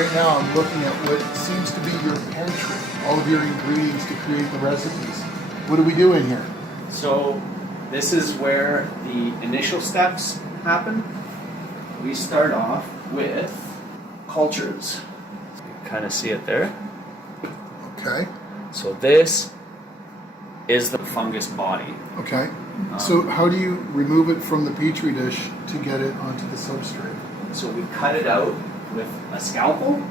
right now I'm looking at what seems to be your pantry, all of your ingredients to create the recipes. What do we do in here? So this is where the initial steps happen. We start off with cultures. So you kind of see it there. Okay. So this is the fungus body. Okay. So how do you remove it from the petri dish to get it onto the substrate? So we cut it out with a scalpel.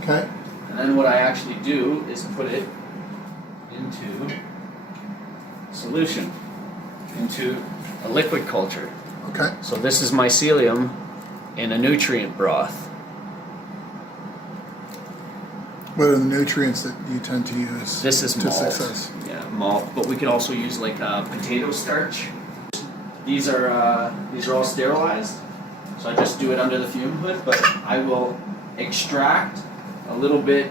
Okay. And then what I actually do is put it into solution, into a liquid culture. Okay. So this is mycelium in a nutrient broth. What are the nutrients that you tend to use? This is to malt. success? Yeah, malt. But we could also use like potato starch. These are all sterilized. So I just do it under the fume hood, but I will extract a little bit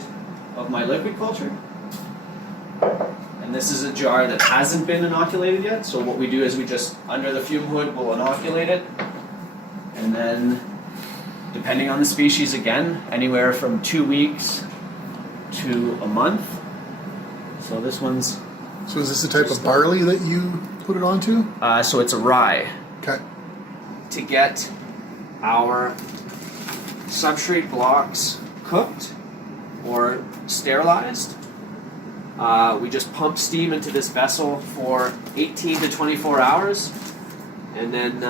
of my liquid culture. And this is a jar that hasn't been inoculated yet. So what we do is we just, under the fume hood, we'll inoculate it. And then, depending on the species again, anywhere from 2 weeks to a month. So this one's... So is this the type of barley that you put it onto? So it's a rye. Okay. To get our substrate blocks cooked or sterilized, we just pump steam into this vessel for 18 to 24 hours, and then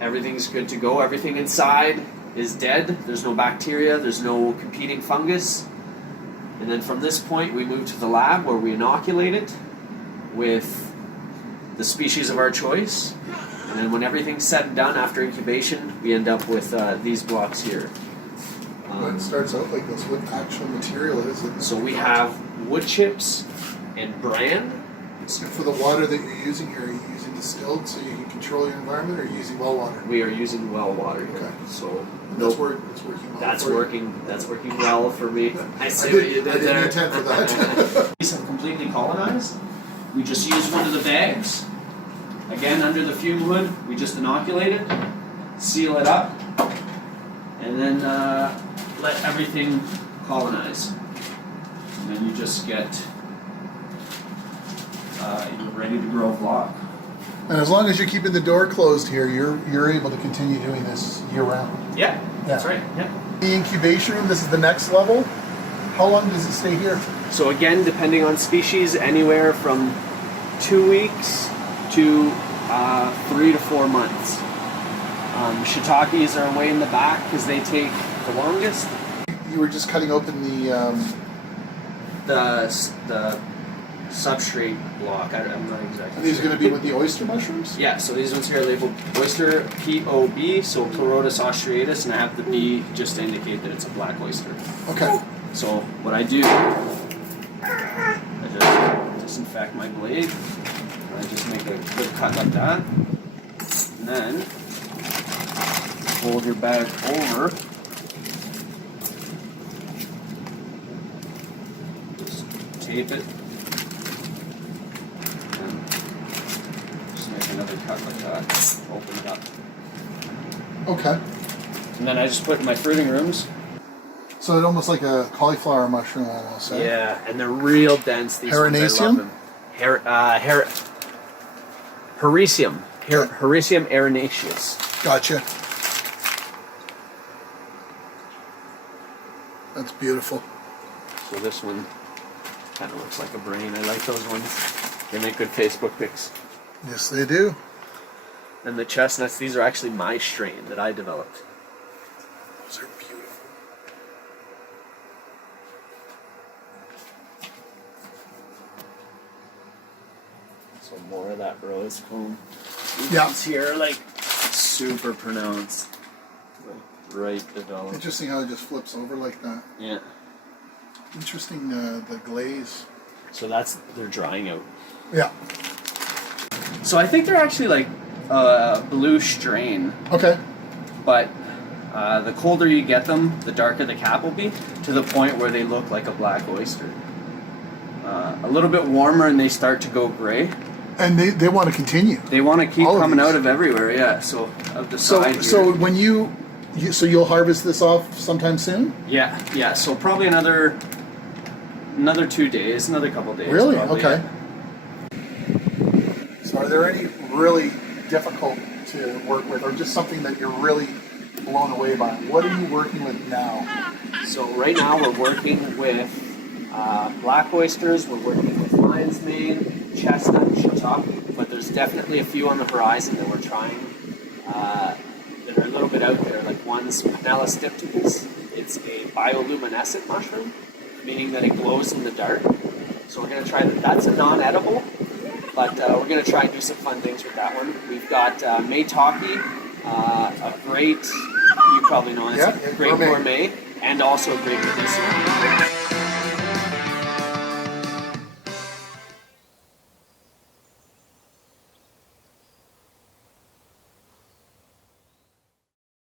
everything's good to go. Everything inside is dead. There's no bacteria, there's no competing fungus. And then from this point we move to the lab where we inoculate it with the species of our choice. And then when everything's said and done after incubation, we end up with these blocks here. It starts out like this. What actual material is it? So we have wood chips and bran. So for the water that you're using here, are you using distilled so you can control your environment, or are you using well water? We are using well water here. Okay. So That's working well. That's working well for me. I see I what you did didn't there. intend for that. These have completely colonized. We just use one of the bags. Again, under the fume hood, we just inoculate it, seal it up, and then let everything colonize. And then you just get your ready to grow block. And as long as you're keeping the door closed here, you're able to continue doing this year round. Yeah, that's right. Yeah. The incubation room, this is the next level. How long does it stay here? So again, depending on species, anywhere from 2 weeks to 3 to 4 months. Shiitakes are way in the back because they take the longest. You were just cutting open The substrate block. I'm not exactly. Are these sure. going to be with the oyster mushrooms? Yeah, so these ones here are labeled oyster POB, so Pleurotus austratus, and I have the B just to indicate that it's a black oyster. Okay. So what I do, I just disinfect my blade. I just make a good cut like that, and then fold your bag over. Just tape it. Another cut like that, open it up. Okay. And then I just put in my fruiting rooms. So it's almost like a cauliflower mushroom almost. Eh? Yeah, and they're real dense. These ones, I love them. Hericium. Hericium arenaceus. Gotcha. That's beautiful. So this one kind of looks like a brain. I like those ones. They make good Facebook pics. Yes, they do. And the chestnuts, these are actually my strain that I developed. Those are beautiful. So more of that rose cone. Yeah. These here are like super pronounced. Like right developed. Interesting how it just flips over like that. Yeah. Interesting the glaze. So they're drying out. Yeah. So I think they're actually like a blue strain, Okay. but the colder you get them, the darker the cap will be, to the point where they look like a black oyster. A little bit warmer and they start to go gray. And they want to continue. They want to keep All of coming these. out of everywhere, yeah. So of the side here. So when you So you'll harvest this off sometime soon? Yeah. So probably another 2 days, another couple days. Really? Probably. Okay. So are there any really difficult to work with, or just something that you're really blown away by? What are you working with now? So right now we're working with black oysters, we're working with lion's mane, chestnut, and shiitake, but there's definitely a few on the horizon that we're trying that are a little bit out there. Like one's Panella stypticus. It's a bioluminescent mushroom, meaning that it glows in the dark. So we're going to try that. That's a non-edible, but we're going to try and do some fun things with that one. We've got maitake, a great, you probably know, it's a great gourmet, and also a great medicinal.